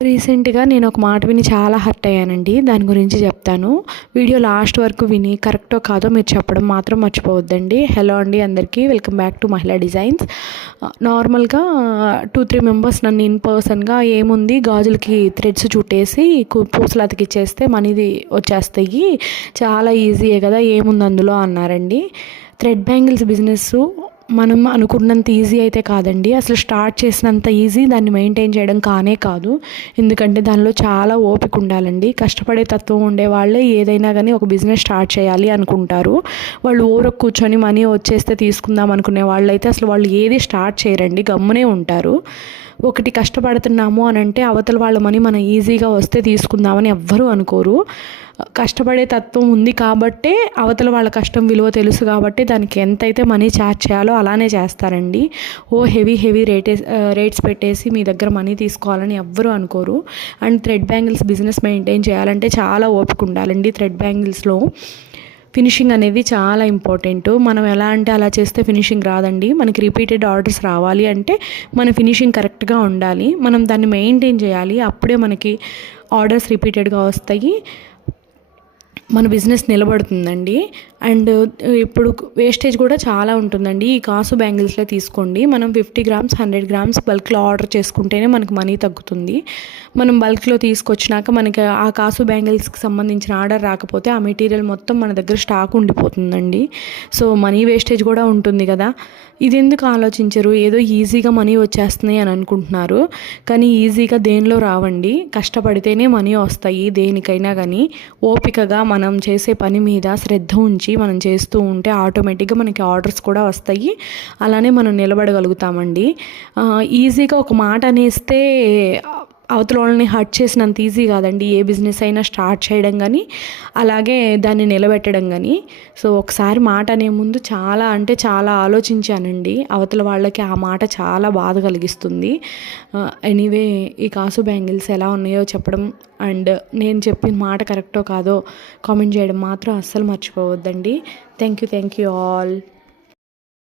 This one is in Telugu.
రీసెంట్‌గా నేను ఒక మాట విని చాలా హర్ట్ అయ్యానండి. దాని గురించి చెప్తాను. వీడియో లాస్ట్ వరకు విని కరెక్టో కాదో మీరు చెప్పడం మాత్రం మర్చిపోవద్దండి. హలో అండి అందరికీ. వెల్కమ్ బ్యాక్ టు మహిళా డిజైన్స్. నార్మల్‌గా 2, 3 మెంబర్స్ నన్ను ఇన్ పర్సన్‌గా ఏముంది గాజులకి థ్రెడ్స్ చుట్టేసి పూసలు అతికిచ్చేస్తే మనీది వచ్చేస్తాయి. చాలా ఈజీయే కదా ఏముంది అందులో అన్నారండి. థ్రెడ్ బ్యాంగిల్స్ బిజినెస్సు మనం అనుకున్నంత ఈజీ అయితే కాదండి. అసలు స్టార్ట్ చేసినంత ఈజీ దాన్ని మెయింటైన్ చేయడం కానే కాదు. ఎందుకంటే దానిలో చాలా ఓపిక ఉండాలండి. కష్టపడే తత్వం ఉండేవాళ్ళే ఏదైనా కానీ ఒక బిజినెస్ స్టార్ట్ చేయాలి అనుకుంటారు. వాళ్ళు ఊరకు కూర్చొని మనీ వచ్చేస్తే తీసుకుందాం అనుకునే వాళ్ళైతే అసలు వాళ్ళు ఏది స్టార్ట్ చేయరండి, గమ్మునే ఉంటారు. ఒకటి కష్టపడుతున్నాము అని అంటే అవతల వాళ్ళ మనీ మనం ఈజీగా వస్తే తీసుకుందామని ఎవ్వరూ అనుకోరు. కష్టపడే తత్వం ఉంది కాబట్టే అవతల వాళ్ళ కష్టం విలువ తెలుసు కాబట్టి దానికి ఎంతైతే మనీ ఛార్జ్ చేయాలో అలానే చేస్తారండి. హెవీ రేట్స్ పెట్టేసి మీ దగ్గర మనీ తీసుకోవాలని ఎవ్వరూ అనుకోరు. And thread bangles business maintain చేయాలంటే చాలా ఓపిక ఉండాలండి. థ్రెడ్ బ్యాంగిల్స్లో ఫినిషింగ్ అనేది చాలా ఇంపార్టెంట్. మనం ఎలా అంటే అలా చేస్తే ఫినిషింగ్ రాదండి. మనకి రిపీటెడ్ ఆర్డర్స్ రావాలి అంటే మన ఫినిషింగ్ కరెక్ట్గా ఉండాలి. మనం దాన్ని మెయింటైన్ చేయాలి. అప్పుడే మనకి ఆర్డర్స్ రిపీటెడ్గా వస్తాయి, మన బిజినెస్ నిలబడుతుందండి. అండ్ ఇప్పుడు వేస్టేజ్ కూడా చాలా ఉంటుందండి. ఈ కాసు బ్యాంగిల్స్లో తీసుకోండి. మనం 50 గ్రామ్స్ 100 గ్రామ్స్ బల్క్లో ఆర్డర్ చేసుకుంటేనే మనకు మనీ తగ్గుతుంది. మనం బల్క్లో తీసుకొచ్చినాక మనకి ఆ కాసు బ్యాంగిల్స్కి సంబంధించిన ఆర్డర్ రాకపోతే ఆ మెటీరియల్ మొత్తం మన దగ్గర స్టాక్ ఉండిపోతుందండి. సో మనీ వేస్టేజ్ కూడా ఉంటుంది కదా. ఇది ఎందుకు ఆలోచించరు? ఏదో ఈజీగా మనీ వచ్చేస్తున్నాయి అని అనుకుంటున్నారు. కానీ ఈజీగా దేనిలో రావండి. కష్టపడితేనే మనీ వస్తాయి దేనికైనా కానీ. ఓపికగా మనం చేసే పని మీద శ్రద్ధ ఉంచి మనం చేస్తూ ఉంటే ఆటోమేటిక్గా మనకి ఆర్డర్స్ కూడా వస్తాయి. అలానే మనం నిలబడగలుగుతామండి. ఈజీగా ఒక మాట అనేస్తే అవతల వాళ్ళని హర్ట్ చేసినంత ఈజీ కాదండి ఏ బిజినెస్ అయినా స్టార్ట్ చేయడం కానీ అలాగే దాన్ని నిలబెట్టడం కానీ. సో ఒకసారి మాట అనే ముందు చాలా అంటే చాలా ఆలోచించానండి. అవతల వాళ్ళకి ఆ మాట చాలా బాధ కలిగిస్తుంది. ఎనీవే ఈ కాసు బ్యాంగిల్స్ ఎలా ఉన్నాయో చెప్పడం అండ్ నేను చెప్పిన మాట కరెక్టో కాదో కామెంట్ చేయడం మాత్రం అస్సలు మర్చిపోవద్దండి. Thank you all.